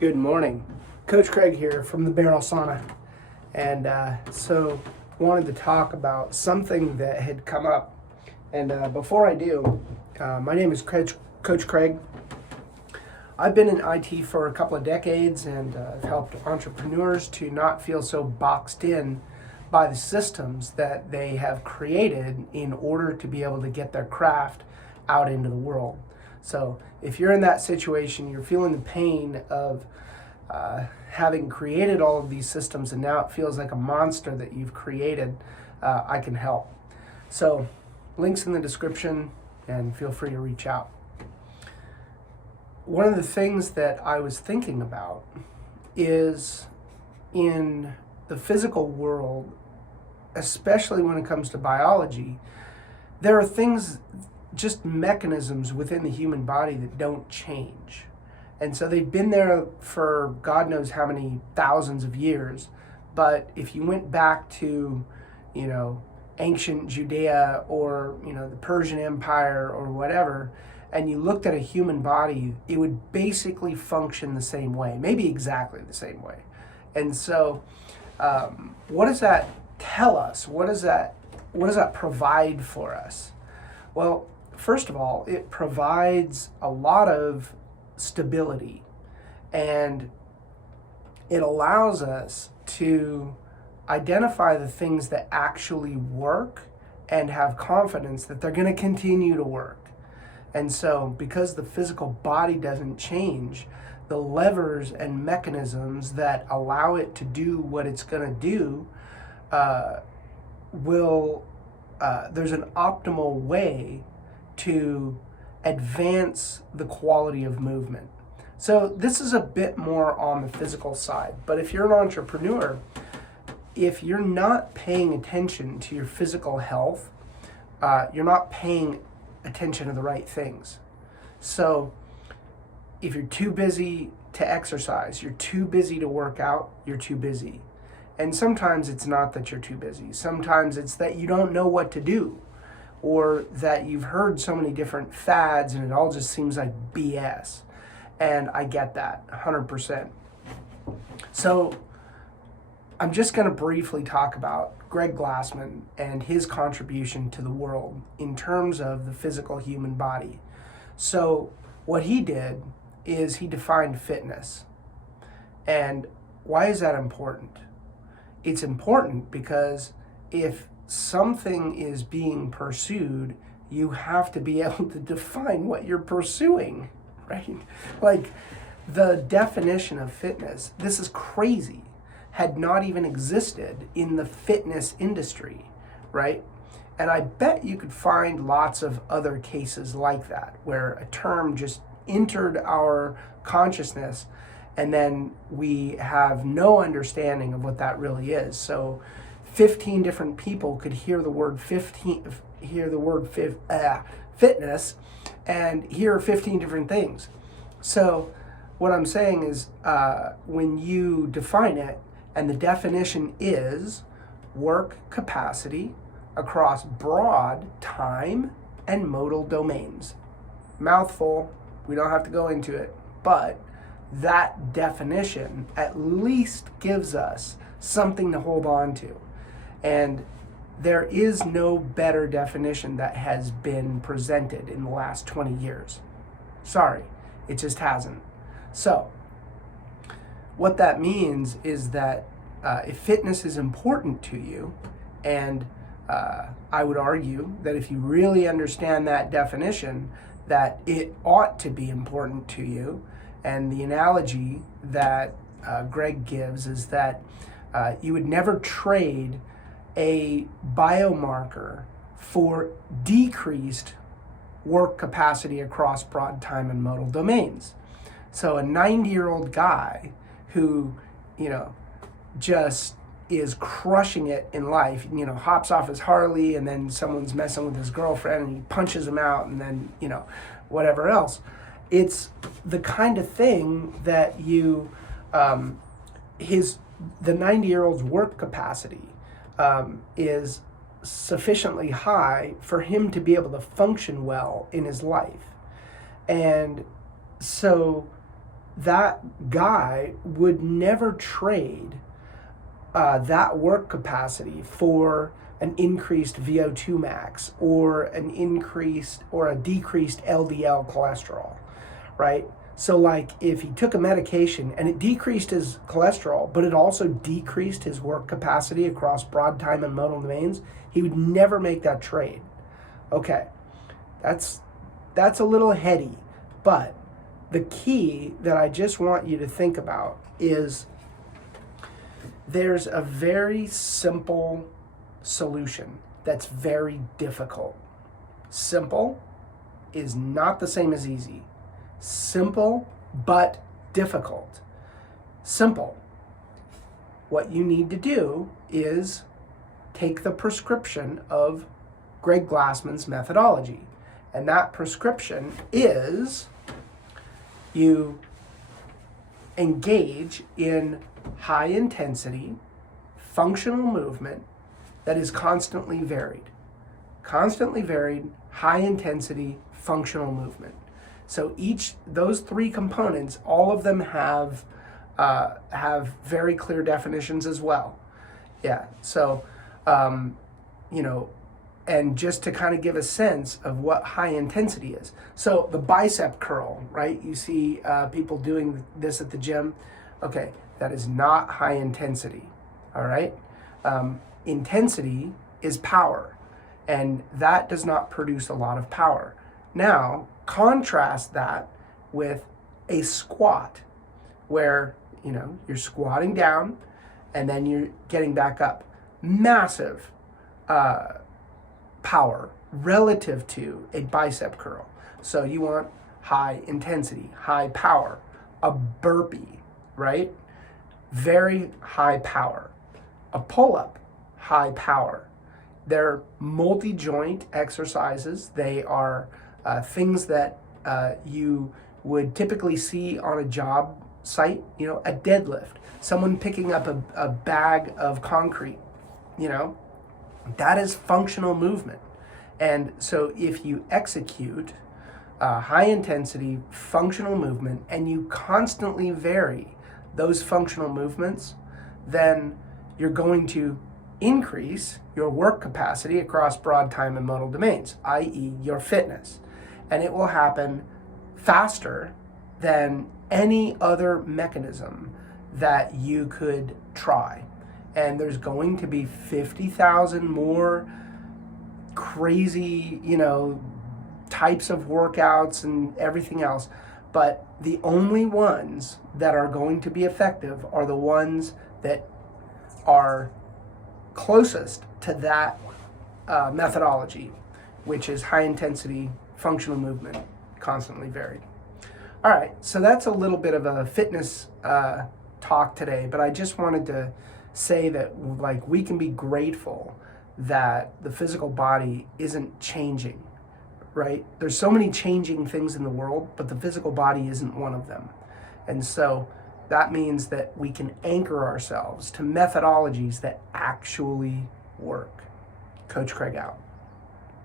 Good morning. Coach Craig here from the Barrel Sauna. And wanted to talk about something that had come up. And before I do, my name is Coach Craig. I've been in IT for a couple of decades, and I've helped entrepreneurs to not feel so boxed in by the systems that they have created in order to be able to get their craft out into the world. So if you're in that situation, you're feeling the pain of having created all of these systems and now it feels like a monster that you've created, I can help. So links in the description and feel free to reach out. One of the things that I was thinking about is in the physical world, especially when it comes to biology, there are things, just mechanisms within the human body that don't change. And so they've been there for God knows how many thousands of years. But if you went back to, ancient Judea or, the Persian Empire or whatever, and you looked at a human body, it would basically function the same way, maybe exactly the same way. And so what does that tell us? What does that provide for us? Well, first of all, it provides a lot of stability, and it allows us to identify the things that actually work and have confidence that they're going to continue to work. And so because the physical body doesn't change, the levers and mechanisms that allow it to do what it's going to do there's an optimal way to advance the quality of movement. So this is a bit more on the physical side, but if you're an entrepreneur, if you're not paying attention to your physical health, you're not paying attention to the right things. So if you're too busy to exercise, you're too busy to work out, you're too busy. And sometimes it's not that you're too busy. Sometimes it's that you don't know what to do, or that you've heard so many different fads and it all just seems like BS. And I get that 100%. So I'm just going to briefly talk about Greg Glassman and his contribution to the world in terms of the physical human body. So what he did is he defined fitness. And why is that important? It's important because if something is being pursued, you have to be able to define what you're pursuing, right? Like the definition of fitness, this is crazy, had not even existed in the fitness industry, right? And I bet you could find lots of other cases like that, where a term just entered our consciousness and then we have no understanding of what that really is. So 15 different people could hear the word fitness and hear 15 different things. So what I'm saying is when you define it, and the definition is work capacity across broad time and modal domains. Mouthful, we don't have to go into it, but that definition at least gives us something to hold on to. And there is no better definition that has been presented in the last 20 years. Sorry, it just hasn't. So, what that means is that if fitness is important to you, and I would argue that if you really understand that definition, that it ought to be important to you. And the analogy that Greg gives is that you would never trade a biomarker for decreased work capacity across broad time and modal domains. So a 90-year-old guy who, just is crushing it in life, hops off his Harley and then someone's messing with his girlfriend and he punches him out and then, whatever else. It's the kind of thing that the 90-year-old's work capacity is sufficiently high for him to be able to function well in his life. And so that guy would never trade that work capacity for an increased VO2 max or an increased or a decreased LDL cholesterol, right? So like if he took a medication and it decreased his cholesterol, but it also decreased his work capacity across broad time and modal domains, he would never make that trade. Okay, that's a little heady, but the key that I just want you to think about is there's a very simple solution that's very difficult. Simple is not the same as easy. Simple but difficult. Simple. What you need to do is take the prescription of Greg Glassman's methodology. And that prescription is you engage in high intensity functional movement that is constantly varied. Constantly varied, high intensity functional movement. So those three components, all of them have very clear definitions as well. Yeah, so, and just to kind of give a sense of what high intensity is. So the bicep curl, right? You see people doing this at the gym. Okay, that is not high intensity, all right? Intensity is power, and that does not produce a lot of power. Now, contrast that with a squat where, you're squatting down and then you're getting back up. Massive power relative to a bicep curl. So you want high intensity, high power. A burpee, right? Very high power. A pull-up, high power. They're multi-joint exercises. They are things that you would typically see on a job site, a deadlift, someone picking up a bag of concrete, that is functional movement. And so if you execute high intensity functional movement and you constantly vary those functional movements, then you're going to increase your work capacity across broad time and modal domains, i.e. your fitness. And it will happen faster than any other mechanism that you could try. And there's going to be 50,000 more crazy, types of workouts and everything else. But the only ones that are going to be effective are the ones that are closest to that methodology, which is high intensity functional movement, constantly varied. All right, so that's a little bit of a fitness talk today, but I just wanted to say that we can be grateful that the physical body isn't changing, right? There's so many changing things in the world, but the physical body isn't one of them. And so that means that we can anchor ourselves to methodologies that actually work. Coach Craig out.